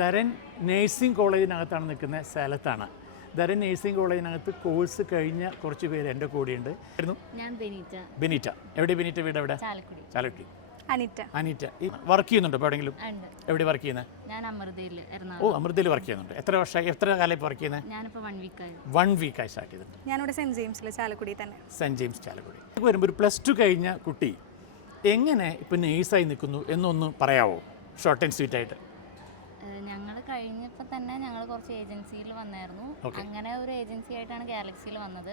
Dharan nursing കോളേജിനകത്താണ് നിൽക്കുന്ന സ്ഥലത്താണ്. Dharan nursing കോളേജിനകത്ത് course കഴിഞ്ഞ കുറച്ച് പേര് എൻ്റെ കൂടെയുണ്ട്. ഞാൻ ബെനീറ്റ. എവിടെ ബെനീറ്റ വീട്? എവിടെ? ചാലക്കുടി. അനീറ്റ വർക്ക് ചെയ്യുന്നുണ്ടോ ഇപ്പോൾ എവിടെയെങ്കിലും? എവിടെ വർക്ക് ചെയ്യുന്നത്? ഞാൻ അമൃതയിൽ. ഓ, അമൃതയിൽ വർക്ക് ചെയ്യുന്നുണ്ട്. എത്ര വർഷമായി, എത്ര കാലം ഇപ്പോൾ വർക്ക് ചെയ്യുന്നത്? ഞാനിപ്പോൾ 1 വീക്കായി. 1 വീക്കായി സ്റ്റാർട്ട് ചെയ്തിട്ടുണ്ട്. ഞാനിവിടെ സെൻറ്റ് ജെയിംസിൽ ചാലക്കുടി തന്നെ. Saint James Chalakudy. വരുമ്പോൾ ഒരു +2 കഴിഞ്ഞ കുട്ടി എങ്ങനെ ഇപ്പം നേഴ്സായി നിൽക്കുന്നു എന്നൊന്ന് പറയാമോ, ഷോർട്ട് ആൻഡ് സ്വീറ്റ് ആയിട്ട്? ഞങ്ങൾ കഴിഞ്ഞപ്പോൾ തന്നെ ഞങ്ങൾ കുറച്ച് ഏജൻസിയിൽ വന്നായിരുന്നു. അങ്ങനെ ഒരു ഏജൻസി ആയിട്ടാണ് ഗാലക്സിയിൽ വന്നത്.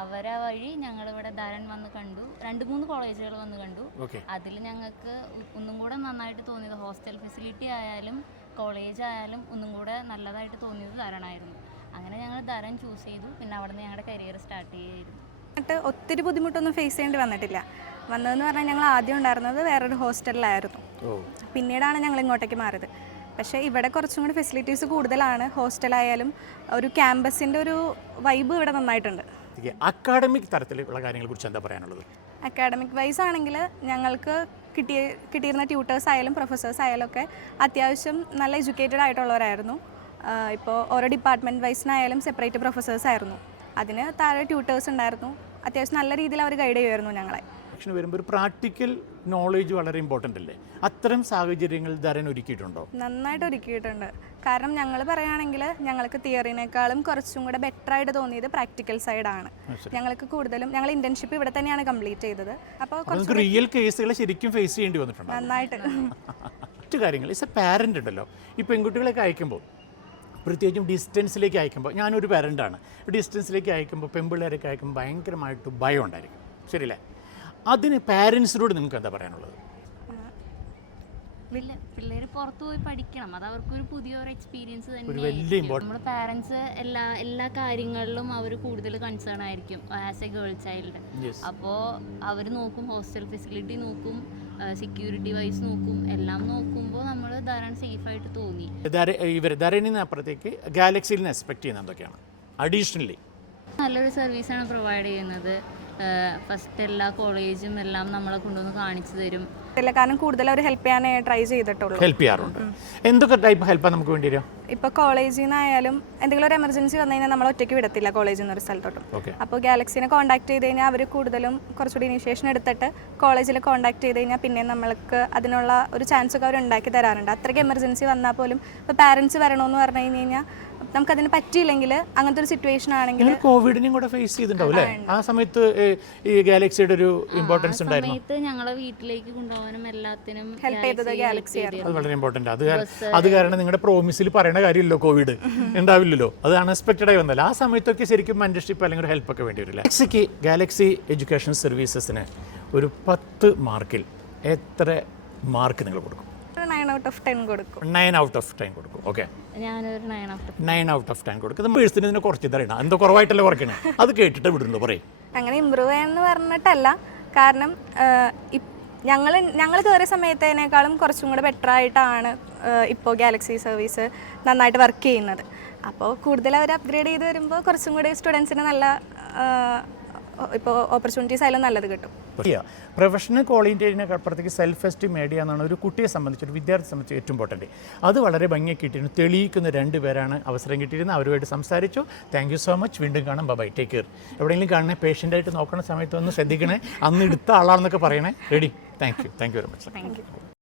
അവരെ വഴി ഞങ്ങളിവിടെ ധരൻ വന്ന് കണ്ടു, 2-3 കോളേജുകൾ വന്ന് കണ്ടു. അതിൽ ഞങ്ങൾക്ക് ഒന്നും കൂടെ നന്നായിട്ട് തോന്നിയത് ഹോസ്റ്റൽ ഫെസിലിറ്റി ആയാലും കോളേജ് ആയാലും ഒന്നും കൂടെ നല്ലതായിട്ട് തോന്നിയത് ധരണായിരുന്നു. അങ്ങനെ ഞങ്ങൾ ധരൻ ചൂസ് ചെയ്തു. പിന്നെ അവിടെ നിന്ന് ഞങ്ങളുടെ കരിയർ സ്റ്റാർട്ട് ചെയ്യായിരുന്നു. ഒത്തിരി ബുദ്ധിമുട്ടൊന്നും ഫേസ് ചെയ്യേണ്ടി വന്നിട്ടില്ല. വന്നതെന്ന് പറഞ്ഞാൽ ഞങ്ങൾ ആദ്യം ഉണ്ടായിരുന്നത് വേറൊരു ഹോസ്റ്റലിലായിരുന്നു. പിന്നീടാണ് ഞങ്ങൾ ഇങ്ങോട്ടേക്ക് മാറിയത്. പക്ഷേ ഇവിടെ കുറച്ചും കൂടി ഫെസിലിറ്റീസ് കൂടുതലാണ്. ഹോസ്റ്റലായാലും ഒരു ക്യാമ്പസിൻ്റെ ഒരു വൈബ് ഇവിടെ നന്നായിട്ടുണ്ട്. അക്കാഡമിക് തരത്തിലുള്ള കാര്യങ്ങളെ കുറിച്ച് എന്താ പറയാനുള്ളത്? അക്കാഡമിക് വൈസ് ആണെങ്കിൽ ഞങ്ങൾക്ക് കിട്ടിയിരുന്ന ട്യൂട്ടേഴ്സ് ആയാലും പ്രൊഫസേഴ്സ് ആയാലും ഒക്കെ അത്യാവശ്യം നല്ല എഡ്യൂക്കേറ്റഡ് ആയിട്ടുള്ളവരായിരുന്നു. ഇപ്പോൾ ഓരോ ഡിപ്പാർട്ട്മെൻറ്റ് വൈസിനായാലും സെപ്പറേറ്റ് പ്രൊഫസേഴ്സ് ആയിരുന്നു. അതിന് താഴെ ട്യൂട്ടേഴ്സ് ഉണ്ടായിരുന്നു. അത്യാവശ്യം നല്ല രീതിയിൽ അവർ ഗൈഡ് ചെയ്യുമായിരുന്നു ഞങ്ങളെ. വരുമ്പോൾ ഒരു പ്രാക്ടിക്കൽ നോളേജ് വളരെ ഇമ്പോർട്ടൻ്റ് അല്ലേ? അത്തരം സാഹചര്യങ്ങൾ ധരൻ ഒരുക്കിയിട്ടുണ്ടോ? നന്നായിട്ട് ഒരുക്കിയിട്ടുണ്ട്. കാരണം ഞങ്ങൾ പറയുകയാണെങ്കിൽ ഞങ്ങൾക്ക് തിയറിനേക്കാളും കുറച്ചും കൂടെ ബെറ്റർ ആയിട്ട് തോന്നിയത് പ്രാക്ടിക്കൽ സൈഡാണ്. ഞങ്ങൾക്ക് കൂടുതലും ഞങ്ങൾ ഇന്റേൺഷിപ്പ് ഇവിടെ തന്നെയാണ് കംപ്ലീറ്റ് ചെയ്തത്. അപ്പോൾ റിയൽ കേസുകൾ ശരിക്കും ഫേസ് ചെയ്യേണ്ടി വന്നിട്ടുണ്ട് നന്നായിട്ട്. മറ്റു കാര്യങ്ങൾ ഇസ് എ പാരൻ്റ് ഉണ്ടല്ലോ, ഈ പെൺകുട്ടികളൊക്കെ അയക്കുമ്പോൾ, പ്രത്യേകിച്ചും ഡിസ്റ്റൻസിലേക്ക് അയക്കുമ്പോൾ, ഞാനൊരു പാരൻ്റാണ്, ഡിസ്റ്റൻസിലേക്ക് അയക്കുമ്പോൾ പെൺപിള്ളേരൊക്കെ അയക്കുമ്പോൾ ഭയങ്കരമായിട്ട് ഭയം ഉണ്ടായിരിക്കും, ശരിയല്ലേ? അതിന് പാരൻസിനോട് നിങ്ങൾക്ക് എന്താ പറയാനുള്ളത്? പിള്ളേർ പുറത്തു പോയി പഠിക്കണം, അത് അവർക്കൊരു പുതിയൊരു എക്സ്പീരിയൻസ് തന്നെയായിരിക്കും. നമ്മുടെ പാരൻസ് എല്ലാ കാര്യങ്ങളിലും അവർ കൂടുതൽ കൺസേൺ ആയിരിക്കും ആസ് എ ഗേൾ ചൈൽഡ്. അപ്പോൾ അവർ നോക്കും, ഹോസ്റ്റൽ ഫെസിലിറ്റി നോക്കും, സെക്യൂരിറ്റി വൈസ് നോക്കും, എല്ലാം നോക്കുമ്പോൾ നമ്മൾ ധരൻ സേഫായിട്ട് തോന്നി. ധരനിൽ നിന്ന് അപ്പുറത്തേക്ക് ഗാലക്സിയിൽ നിന്ന് എക്സ്പെക്ട് ചെയ്യുന്ന എന്തൊക്കെയാണ് അഡീഷണലി? നല്ലൊരു സർവീസാണ് പ്രൊവൈഡ് ചെയ്യുന്നത്. ഫസ്റ്റ് എല്ലാ കോളേജും എല്ലാം നമ്മളെ കൊണ്ടുവന്ന് കാണിച്ചു തരും. കാരണം കൂടുതൽ അവർ ഹെൽപ്പ് ചെയ്യാനേ ട്രൈ ചെയ്തിട്ടുള്ളൂ. ഹെൽപ്പ് ചെയ്യാറുണ്ട്. എന്തൊക്കെ ടൈപ്പ് ഹെൽപ്പാണ് നമുക്ക് വേണ്ടി വരിക? ഇപ്പോൾ കോളേജിൽ നിന്നായാലും എന്തെങ്കിലും ഒരു എമർജൻസി വന്നു കഴിഞ്ഞാൽ നമ്മൾ ഒറ്റയ്ക്ക് വിടത്തില്ല കോളേജിൽ നിന്ന് ഒരു സ്ഥലത്തോട്ടും. അപ്പോൾ ഗാലക്സിനെ കോൺടാക്ട് ചെയ്ത് കഴിഞ്ഞാൽ അവർ കൂടുതലും കുറച്ചുകൂടി ഇനിഷ്യേഷൻ എടുത്തിട്ട് കോളേജിൽ കോൺടാക്ട് ചെയ്ത് കഴിഞ്ഞാൽ പിന്നെ നമ്മൾക്ക് അതിനുള്ള ഒരു ചാൻസ് ഒക്കെ അവർ ഉണ്ടാക്കി തരാറുണ്ട്. അത്രയ്ക്ക് എമർജൻസി വന്നാൽ പോലും ഇപ്പോൾ പാരൻസ് വരണമെന്ന് പറഞ്ഞു കഴിഞ്ഞാൽ നമുക്കതിന് പറ്റിയില്ലെങ്കിൽ അങ്ങനത്തെ ഒരു സിറ്റുവേഷൻ ആണെങ്കിൽ കോവിഡിനെയും കൂടെ ഫേസ് ചെയ്തിട്ടുണ്ടാവും അല്ലേ? ആ സമയത്ത് ഈ ഗാലക്സിയുടെ ഒരു ഇമ്പോർട്ടൻസ് ഉണ്ടായിരുന്നു. ഞങ്ങളെ വീട്ടിലേക്ക് കൊണ്ടുപോകാനും എല്ലാത്തിനും ഹെൽപ്പ് ചെയ്തത് ഗാലക്സി ആയിരുന്നു. അത് വളരെ ഇമ്പോർട്ടൻ്റ്. അത് കാരണം നിങ്ങളുടെ പ്രോമിസിൽ പറയണ കാര്യമില്ലല്ലോ, കോവിഡ് ഉണ്ടാവില്ലല്ലോ, അത് അൺഎക്സ്പെക്റ്റഡ് ആയി വന്നല്ലോ. ആ സമയത്തൊക്കെ ശരിക്കും മെന്റർഷിപ്പ് അല്ലെങ്കിൽ ഒരു ഹെൽപ്പൊക്കെ വേണ്ടി വരില്ല. ഗാലക്സി എഡ്യൂക്കേഷൻ സർവീസസിന് ഒരു 10 മാർക്കിൽ എത്ര മാർക്ക് നിങ്ങൾ കൊടുക്കും? 9 out of 10 കൊടുക്കും. 9 out of 10 കൊടുക്കും. ഓക്കെ, ഞാനൊരു 9 out of 10 കൊടുക്കും. നമ്മൾ ഇതിനെ കുറച്ച് തരണം, എന്തോ കുറവായിട്ടല്ലേ കുറയ്ക്കണേ, അത് കേട്ടിട്ട് വിടുന്നു പറയും. അങ്ങനെ ഇമ്പ്രൂവ് ചെയ്യാന്ന് പറഞ്ഞിട്ടല്ല, കാരണം ഞങ്ങൾ കയറിയ സമയത്തേക്കാളും കുറച്ചും കൂടെ ബെറ്റർ ആയിട്ടാണ് ഇപ്പോൾ ഗാലക്സി സർവീസ് നന്നായിട്ട് വർക്ക് ചെയ്യുന്നത്. അപ്പോൾ കൂടുതൽ അവർ അപ്ഗ്രേഡ് ചെയ്ത് വരുമ്പോൾ കുറച്ചും കൂടി സ്റ്റുഡൻസിന് നല്ല ഇപ്പോൾ ഓപ്പർച്യൂണിറ്റീസ് ആയാലും നല്ലത് കിട്ടും. പ്രൊഫഷണൽ ക്വാളിറ്റിനൊക്കെ അപ്പുറത്തേക്ക് സെൽഫ് എസ്റ്റീം നേടുക എന്നാണ് ഒരു കുട്ടിയെ സംബന്ധിച്ച്, ഒരു വിദ്യാർത്ഥിയെ സംബന്ധിച്ച് ഏറ്റവും ഇമ്പോർട്ടൻറ്റ്. അത് വളരെ ഭംഗിയായി കിട്ടിയിരുന്നു. തെളിയിക്കുന്ന 2 പേരാണ് അവസരം കിട്ടിയിരുന്നത്. അവരുമായിട്ട് സംസാരിച്ചു. Thank you so much. വീണ്ടും കാണാം. Bye, take care. എവിടെയെങ്കിലും കാണണേ, പേഷ്യൻ്റായിട്ട് നോക്കുന്ന സമയത്ത് ഒന്ന് ശ്രദ്ധിക്കണേ, അന്ന് എടുത്ത ആളാണെന്നൊക്കെ പറയണേ. Ready? Thank you very much.